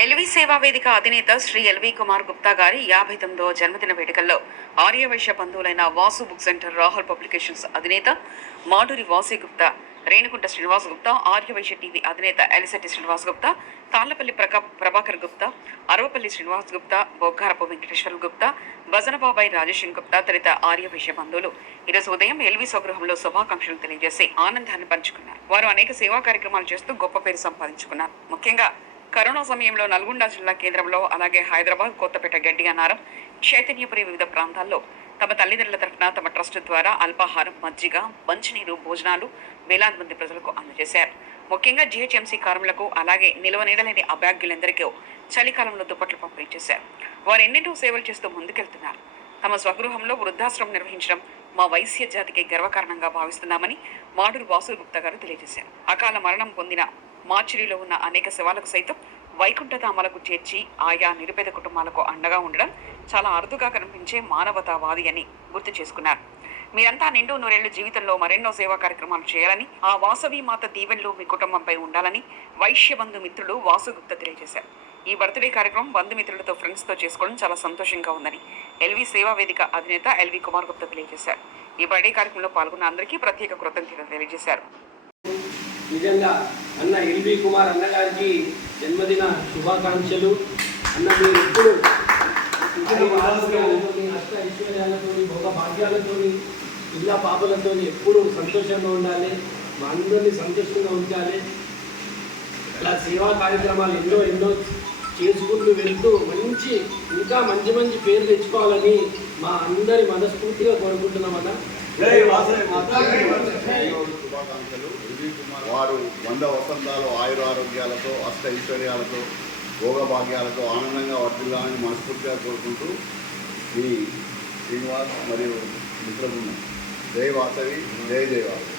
LV సేవా వేదిక అధినేత శ్రీ ఎల్వి కుమార్ గుప్తా గారి 59వ జన్మదిన వేడుకల్లో ఆర్యవైశ్య బంధువులైన Vasu book centre Rahul publications అధినేత మాడూరి వాసి గుప్తా, రేణుకుంట శ్రీనివాస్ గుప్తా, ఆర్యవైశ్య టీవీ అధినేత ఎలిశెట్టి శ్రీనివాస్ గుప్తా, తాళ్లపల్లి ప్రభాకర్ గుప్తా, అరవపల్లి శ్రీనివాస్ గుప్తా, బొగ్గారపు వెంకటేశ్వర గుప్తా, భజనబాబాయి రాజేశ్వర్ గుప్తా తదితర ఆర్యవైశ్య బంధువులు ఈరోజు ఉదయం ఎల్వి స్వగృహంలో శుభాకాంక్షలు తెలియజేసి ఆనందాన్ని పంచుకున్నారు. వారు అనేక సేవా కార్యక్రమాలు చేస్తూ గొప్ప పేరు సంపాదించుకున్నారు. ముఖ్యంగా కరోనా సమయంలో నల్గొండ జిల్లా కేంద్రంలో, అలాగే హైదరాబాద్, కొత్తపేట, గడ్డి అన్నారం, చైతన్యపురి వివిధ ప్రాంతాల్లో తమ తల్లిదండ్రుల తరఫున తమ ట్రస్ట్ ద్వారా అల్పాహారం, మజ్జిగ, మంచినీరు, భోజనాలు వేలాది మంది ప్రజలకు అందజేశారు. ముఖ్యంగా జీహెచ్ఎంసీ కార్మికులకు, అలాగే నిల్వ నీడలేని అభాగ్యులందరికీ చలికాలంలో దుప్పట్లు పంపిణీ చేశారు. వారు ఎన్నెన్నో సేవలు చేస్తూ ముందుకెళ్తున్నారు. తమ స్వగృహంలో వృద్ధాశ్రమం నిర్వహించడం మా వైశ్య జాతికి గర్వకారణంగా భావిస్తున్నామని మాడూరు వాసు గుప్తా గారు తెలియజేశారు. అకాల మరణం పొందిన మార్చిలో ఉన్న అనేక శవాలకు సైతం వైకుంఠధామాలకు చేర్చి ఆయా నిరుపేద కుటుంబాలకు అండగా ఉండడం చాలా అరుదుగా కనిపించే మానవతావాది అని గుర్తు చేసుకున్నారు. మీరంతా నిండు నూరేళ్లు జీవితంలో మరెన్నో సేవా కార్యక్రమాలు చేయాలని, ఆ వాసవి మాత దీవెనలు మీ కుటుంబంపై ఉండాలని వైశ్య బంధు మిత్రులు వాసు గుప్తా తెలియజేశారు. ఈ బర్త్డే కార్యక్రమం బంధుమిత్రులతో, ఫ్రెండ్స్తో చేసుకోవడం చాలా సంతోషంగా ఉందని ఎల్వి సేవా వేదిక అధినేత ఎల్వి కుమార్ గుప్తా తెలియజేశారు. ఈ బర్త్డే కార్యక్రమంలో పాల్గొన్న అందరికీ ప్రత్యేక కృతజ్ఞతలు తెలియజేశారు. నిజంగా అన్న ఎల్వి కుమార్ అన్నగారికి జన్మదిన శుభాకాంక్షలు. అన్న మీరు ఎప్పుడు అష్ట ఐశ్వర్యాలతో, భోగ భాగ్యాలతో, ఇళ్ళ పాపలతో ఎప్పుడు సంతోషంగా ఉండాలి, మా అందరినీ సంతోషంగా ఉంచాలి. ఇలా సేవా కార్యక్రమాలు ఎన్నో ఎన్నో చేసుకుంటూ వెళ్తూ ఇంకా మంచి పేరు తెచ్చుకోవాలని మా అందరి మనస్ఫూర్తిగా కోరుకుంటున్నామన్నా. శుభాకాంక్షలు. వారు 100 వసంతాలు ఆయురారోగ్యాలతో, అష్ట ఐశ్వర్యాలతో, భోగభాగ్యాలతో ఆనందంగా వర్తిల్లాలని మనస్ఫూర్తిగా కోరుకుంటూ మీ శ్రీనివాస్ మరియు మిత్రబృందం. జై వాసవి, జై జై వాసవి.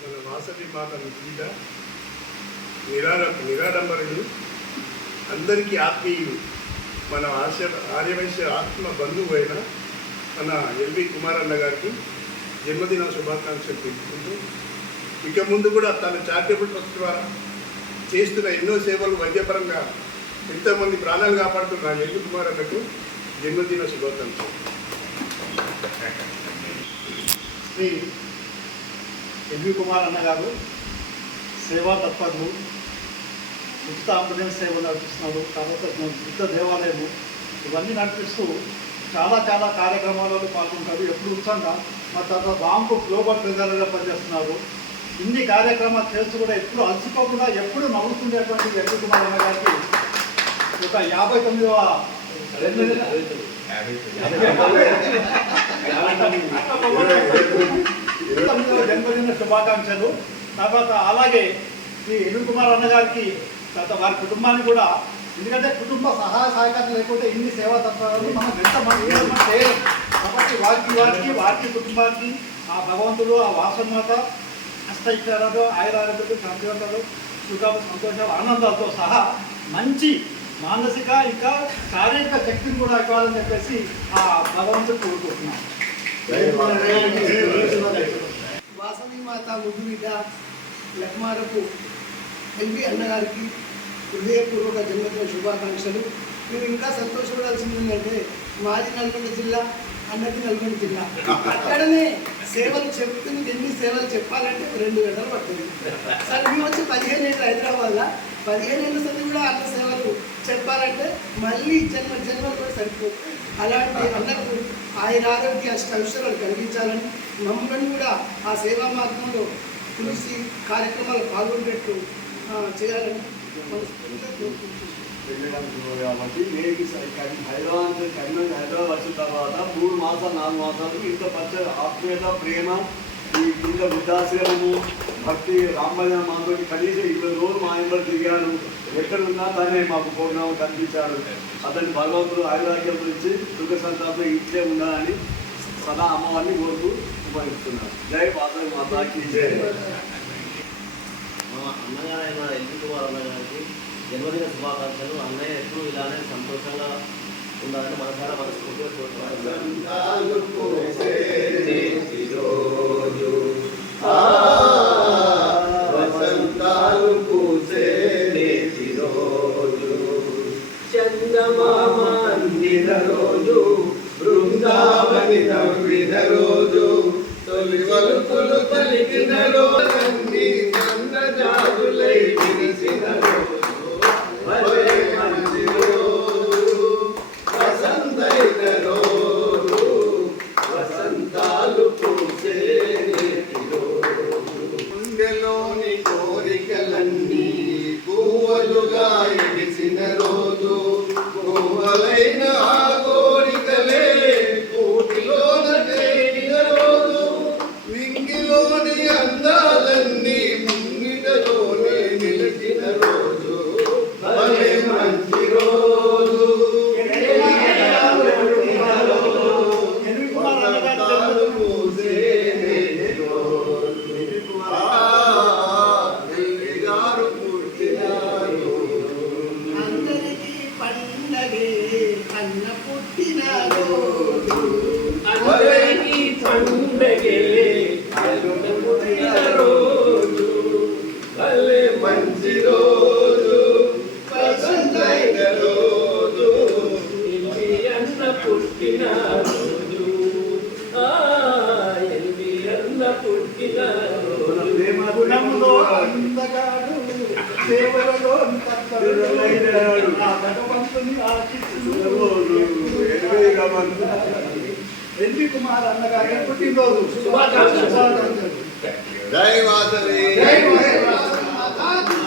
మన వాసవి మాత మీద నిరాడంబరుడు, అందరికీ ఆత్మీయుడు, మన ఆర్యవైశ్య ఆత్మ బంధువు అయిన మన ఎల్వి కుమార్ అన్న గారికి జన్మదిన శుభాకాంక్షలు తెలుపుకుంటూ, ఇక ముందు కూడా తన చారిటబుల్ ట్రస్ట్ ద్వారా చేస్తున్న ఎన్నో సేవలు, వైద్యపరంగా ఎంతోమంది ప్రాణాలు కాపాడుతున్న ఎల్వి కుమార్ అన్నకు జన్మదిన శుభాకాంక్షలు. శ్రీ ఎల్వి కుమార్ అన్న గారు సేవా తత్పరులు, ఉచిత అంబులెన్స్ సేవలు నడిపిస్తున్నారు. తర్వాత ఉచిత దేవాలయము ఇవన్నీ నడిపిస్తూ చాలా కార్యక్రమాలలో పాల్గొంటారు. ఎప్పుడు ఉత్సాహంగా మా తర్వాత బాంబు గ్లోబల్ ట్రెజరర్గా పనిచేస్తున్నారు. ఇన్ని కార్యక్రమాలు చేస్తూ కూడా ఎప్పుడు అలసిపోకుండా ఎప్పుడు నవ్వుతుండేటువంటి ఎల్వి కుమార్ అన్న గారికి ఒక 59వ జన్మదిన శుభాకాంక్షలు. తర్వాత అలాగే ఈ ఎల్వి కుమార్ అన్న గారికి తర్వాత వారి కుటుంబాన్ని కూడా, ఎందుకంటే కుటుంబ సహాయ సహకారం లేకుంటే ఇన్ని సేవా తత్వాలు మనం ఎంత మంది చేయలేం. కాబట్టి వారికి కుటుంబానికి ఆ భగవంతుడు, ఆ వాసనమాత అష్టైశ్వర్యాలు, ఆయురారోగ్యాలు, శాంతివంతాలు, సుఖాలు, సంతోషాలు, ఆనందాలతో సహా మంచి మానసిక ఇంకా శారీరక శక్తిని కూడా ఇవ్వాలని చెప్పేసి ఆ భగవంతుడు కోరుకుంటున్నాం. వాసవి మాత ముద్దు బిడ్డ లక్మారపు ఎల్వి అన్నగారికి హృదయపూర్వక జన్మదిన శుభాకాంక్షలు. మేము ఇంకా సంతోషపడాల్సింది ఏంటంటే మాది నల్గొండ జిల్లా, అన్నది నల్గొండ జిల్లా. అక్కడనే సేవలు చెప్తుంది, ఎన్ని సేవలు చెప్పాలంటే 2 గంటలు పడుతుంది. సరే మేము వచ్చి 15 ఏళ్ళు హైదరాబాద్లో, 15 ఏళ్ళ సంది కూడా అన్న సేవలు చెప్పాలంటే మళ్ళీ జన్మలు కూడా సరిపోతుంది. అలాంటి అన్నకు ఆయురారోగ్య అష్టైశ్వర్యాలు కలిగించాలని, మమ్మల్ని కూడా ఆ సేవా మార్గంలో తులసి కార్యక్రమాలు పాల్గొనేట్టు చేయాలని కాబట్టి హైదరాబాద్ వచ్చిన తర్వాత 3 మాసాలు 4 మాసాలు ఇంత పచ్చ ఆత్మీయత, ప్రేమ, ఇంత వృద్ధాశ్రమము, భక్తి, రామభజన మాతో కనీసం 20 రోజులు మా ఇంట్లో తిరిగాను. ఎక్కడున్నా తనే మాకు పూర్ణంగా కనిపించాడు. అతని భగవంతుడు ఆయురాగ్యం గురించి సుఖ సంతాపం ఇచ్చే ఉండాలని సదా అమ్మవారిని కోరుతూ ఉపయోగిస్తున్నారు. జై వాసవి మాతాకి జై. మా అన్నగారైన ఎల్వి కుమార్ అన్నగారికి జన్మదిన శుభాకాంక్షలు. అన్నయ్య ఎప్పుడు ఇలానే సంతోషంగా ఉండాలని మనసారా మనస్ఫూర్తిగా కోరుకుంటున్నాను. బదులుగా ఎగిసిన రోజు కోవలైన ఆ కోరికలే కోటిలోన చేరిన రోజు వింగిలోని అందాలన్నీ ముంగిటలోనే నిలిచిన రోజు భలే మంచి రోజు వసంతాలు పూసే గారు పుట్టినారు అందరికీ పండగే అన్న పుట్టిన రోజు అందరికీ పండగే అన్న పుట్టిన రోజు భలే మంచి రోజు వసంతైన రోజు ఎల్వి అన్న పుట్టిన రోజు ఎల్వి అన్న పుట్టిన రోజు గుణములో అందగాడు సేవలలో తత్పరుడైనాడు. ఆ భగవంతుని ఆశిస్తున్న ఎల్వి కుమార్ అన్నగారి పుట్టినరోజు శుభాకాంక్షలు. జై వాసవి జై మాతాజీ.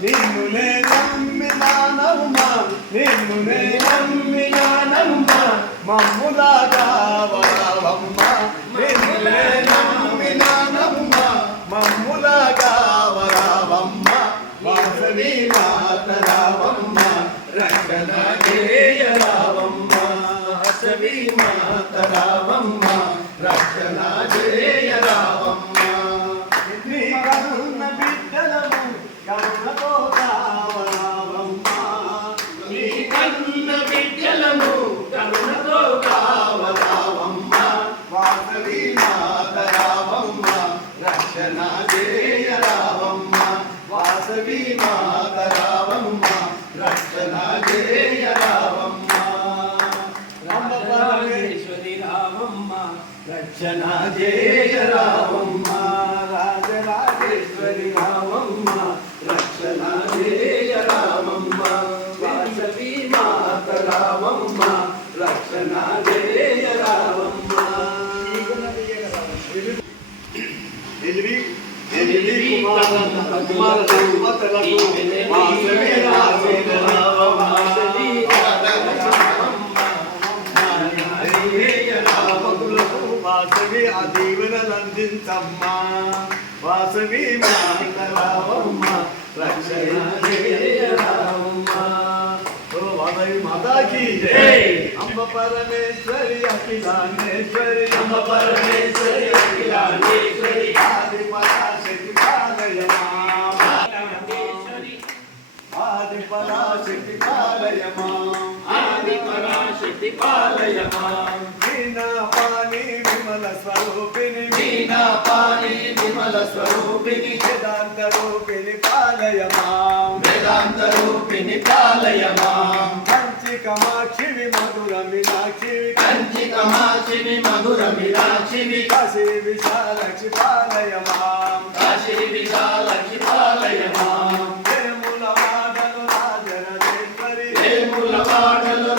నిన్ను నే నమ్మినానమ్మా నిన్ను నే నమ్మినానమ్మా మమ్ములాగా వరావమ్మ నిన్ను నే నమ్మినానమ్మా మమ్ములాగా వరావమ్మ వాసవి మాతరావమ్మ రక్షణ జయరావమ్మ వాసవి మాతరావమ్మ రక్షణ జయరావమ్మ నీ కరుణ బిడ్డలము కరుణతో కావరావమ్మ నీ కరుణ బిడ్డలము కరుణతో కావరావమ్మ వాసవి మాతరావమ్మ రక్షణ జయరావమ్మ వాసవి మాతరావమ్మ రక్షణ జయరావమ్మ రామ పరమేశ్వరి రావమ్మ రక్షణ జయరావమ్మ రాజరాజేశ్వరి రావమ్మ రక్షణ జయరావమ్మ వాసవి మాతరావమ్మ రక్షణ జయరావమ్మ వాసవి ఆ దీవెనలందించమ్మా వాసవి మాతరావమ్మ రక్షణ జయరావమ్మ ఓ వాసవి మాతాకి జై అంబ పరమేశ్వరి అఖిలాండేశ్వరి అంబ పరమేశ్వరి అఖిలాండేశ్వరి ఆది పరాశక్తి పాలయమా ఆది పరాశక్తి పాలయమా ఆది పరాశక్తి పాలయమా వీణా పాని విమల స్వరూపిణి వీణా పాని విమల స్వరూపిణి వేదాంత రూపిణి పాలయమా వేదాంత రూపిణి పాలయమా కంచి కామాక్షి మధుర మీనాక్షి కంచి కామాక్షి మధుర మీనాక్షి కాశీ విశాలక్షి పాలయమా కాశీ విశాలక్షి పాలయమా వేములవాడలు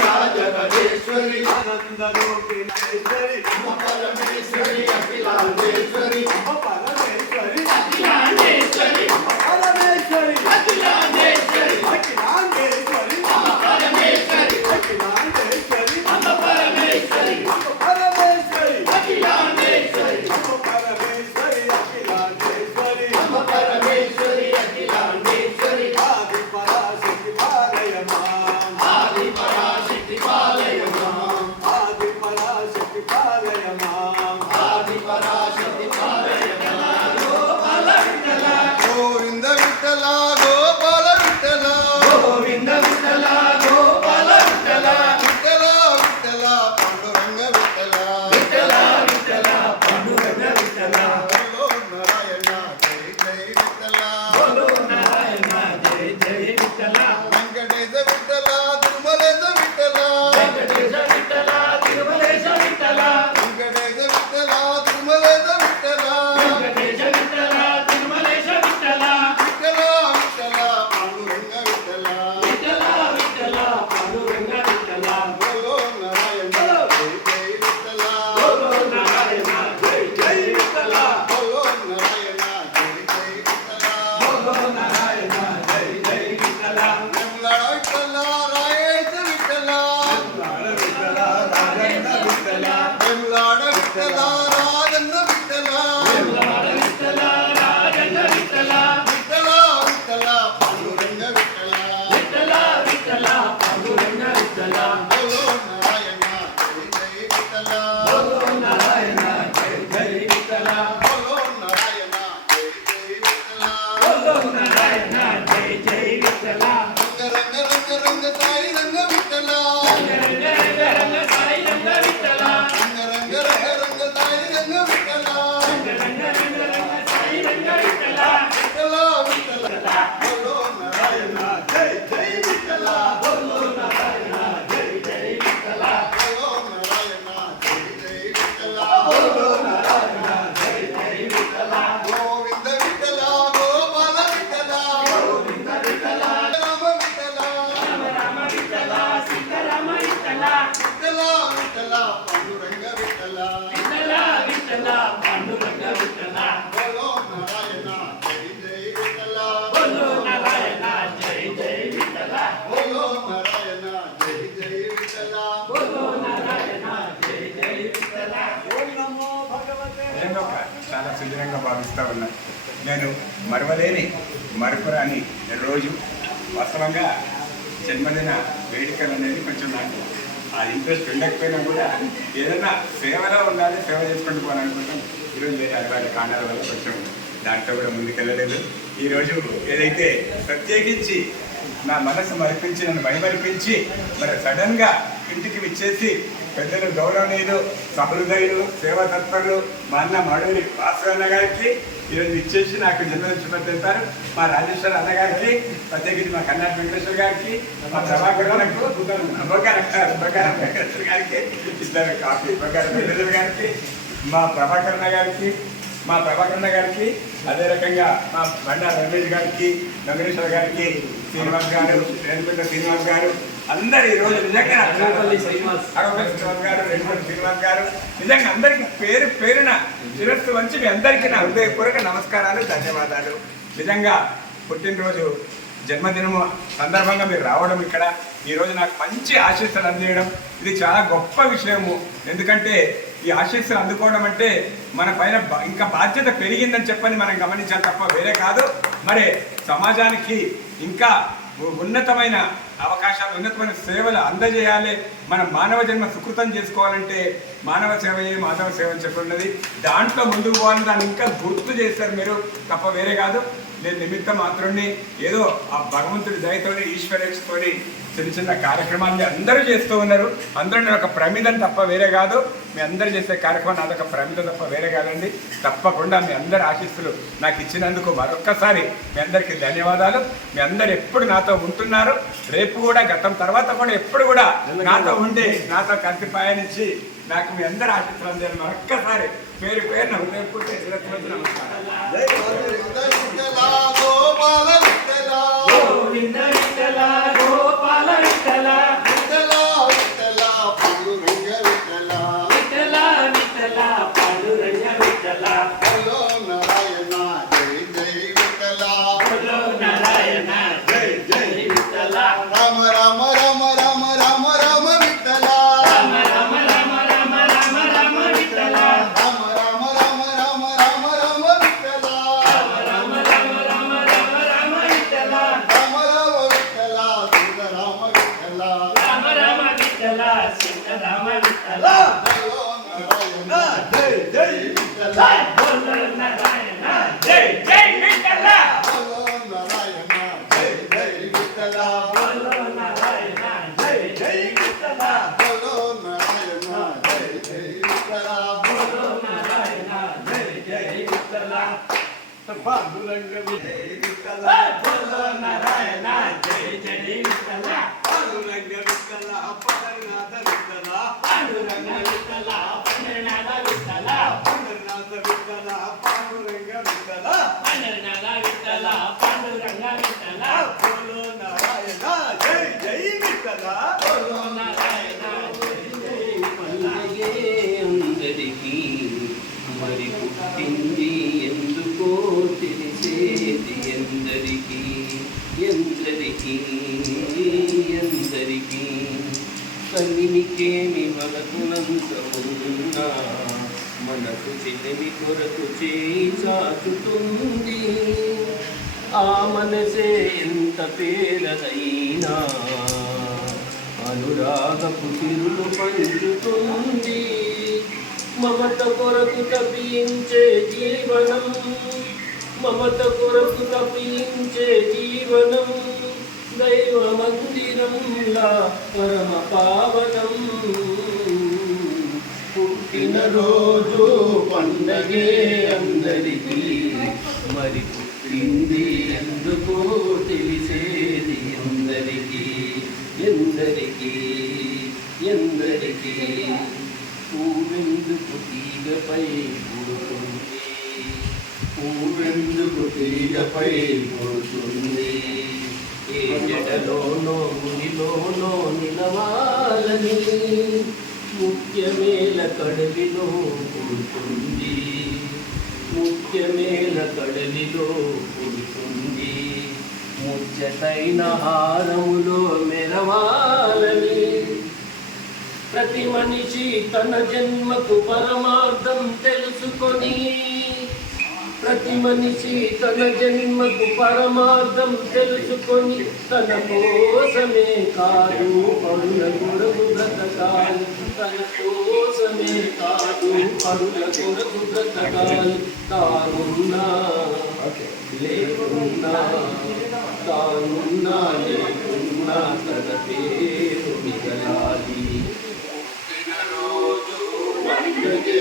రాజరాజేశ్వరి ఆనందరూపిణేశ్వరి పరమేశ్వరి అఖిలాండేశ్వరి పరమేశ్వరి అఖిలాండేశ్వరి పరమేశ్వరి అఖిలాండేశ్వరి అఖిలాండేశ్వరి పరమేశ్వరి అఖిలాండేశ్వరి పరమేశ్వరి పరమేశ్వరి అఖిలాండేశ్వరి పరమేశ్వరి అఖిలాండేశ్వరి పరమేశ్వరి చేస్తూ ఉన్నారు. నేను మరవలేని మరపురాని రోజు. వాస్తవంగా జన్మదిన వేడుకలు అనేది కొంచెం నాకు ఆ ఇంట్రెస్ట్ ఉండకపోయినా కూడా ఏదైనా సేవలో ఉండాలి, సేవ చేసుకుంటూ పోవాలనుకుంటాం. ఈరోజు వేరే అలవాటు కారణాల వల్ల కొంచెం దాంట్లో కూడా ముందుకెళ్ళలేదు. ఈరోజు ఏదైతే ప్రత్యేకించి నా మనసు మరిపించి నన్ను భయమరిపించి మరి సడన్గా ఇంటికి విచ్చేసి పెద్దలు, గౌరవనీయులు, సహృదయులు, సేవా తత్పరులు మా అన్న మాడూరి వాసు అన్న గారికి ఈరోజు ఇచ్చేసి నాకు జన్మదిన శుభాకాంక్షలు. మా రాజేశ్వర అన్న గారికి, ప్రత్యేకించి మా కర్ణాటక వెంకటేశ్వర గారికి, మా ప్రభాకర్ వెంకటేశ్వర గారికి ఇద్దరు కాఫీ వెంకటేశ్వర గారికి, మా ప్రభాకర్ అన్న గారికి, అదే రకంగా మా బండారు రమేష్ గారికి, వెంకటేశ్వర గారికి, శ్రీనివాస్ గారు, రేణుకుంట శ్రీనివాస్ గారు, అందరు ఈరోజు నిజంగా శ్రీనివాస్ గారు నిజంగా అందరికీ పేరు పేరున శిరస్సు వంచి మీ అందరికీ నా హృదయపూర్వక నమస్కారాలు, ధన్యవాదాలు. నిజంగా పుట్టినరోజు జన్మదినము సందర్భంగా మీరు రావడం, ఇక్కడ ఈరోజు నాకు మంచి ఆశీస్సులు అందించడం ఇది చాలా గొప్ప విషయము. ఎందుకంటే ఈ ఆశీస్సులు అందుకోవడం అంటే మన పైన ఇంకా బాధ్యత పెరిగిందని చెప్పని మనం గమనించాలి తప్ప వేరే కాదు. మరి సమాజానికి ఇంకా ఉన్నతమైన అవకాశాలు, ఉన్నతమైన సేవలు అందజేయాలి. మన మానవ జన్మ సుకృతం చేసుకోవాలంటే మానవ సేవయే మాధవ సేవ అని చెప్పి దాంట్లో ముందుకు పోవాలని దాన్ని ఇంకా గుర్తు చేస్తారు మీరు తప్ప వేరే కాదు. నేను నిమిత్త మాత్రాన్ని ఏదో ఆ భగవంతుడి దయతోని, ఈశ్వరేచ్ఛతోని చిన్న చిన్న కార్యక్రమాన్ని అందరూ చేస్తూ ఉన్నారు. అందరూ నేను ఒక ప్రమిదం తప్ప వేరే కాదు. మీ అందరూ చేసే కార్యక్రమం నాదొక ప్రమిద తప్ప వేరే కాదండి. తప్పకుండా మీ అందరి ఆశీస్సులు నాకు ఇచ్చినందుకు మరొక్కసారి మీ అందరికీ ధన్యవాదాలు. మీ అందరు ఎప్పుడు నాతో ఉంటున్నారు, రేపు కూడా, గతం తర్వాత కూడా ఎప్పుడు కూడా నాతో ఉండి నాతో కలిసి పయనించి నాకు మీ అందరి ఆశీస్సులు అందారు. మరొక్కసారి పేరు పేరున హృదయపూర్వక నమస్కారం. మరి పుట్టింది ఎందుకో తెలిసేది ఎందరికీ ఎందరికీ ఎందరికీ తల్లినికేమి మనకునంత ఉన్నా మనకు చెల్లిని కొరకు చేయి చాచుతుంది. ఆ మనసే ఎంత పేరదైనా అనురాగపు తిరులు పంచుతుంది. మమత కొరకు తప్పించే జీవనం, మమత కొరకు తప్పించే జీవనం దైవ మందిరంలా పరమ పావనం. పుట్టినరోజు పండగే అందరికీ, మరి పుట్టింది ఎందుకో తెలిసేది ఎందరికీ ఎందరికీ ఎందరికీ. పూవెందుకు తీగపై పుడుతుంది, పూవెందుకు తీగపై పుడుతుంది. ఏ జడలోనో మునిలోనో నిలవాలని ముఖ్యమేల కడలిలో పుడుతుంది, ముఖ్యమేల కడలిలో పుడుతుంది. ముచ్చటైన హారములో మెరవాలని ప్రతి మనిషి తన జన్మకు పరమార్థం తెలుసుకొని ప్రతి మనిషి తన జన్మకు పరమార్థం తెలుసుకొని తన కోసమే కాదు పరుల కొరకు బ్రతకాలి. తన కోసమే కాదు పరుల కొరకు బ్రతకాలి. తానున్నా లేకున్నా తానున్నా లేకున్నా తన పేరు మిగలాలి. రోజు వందకే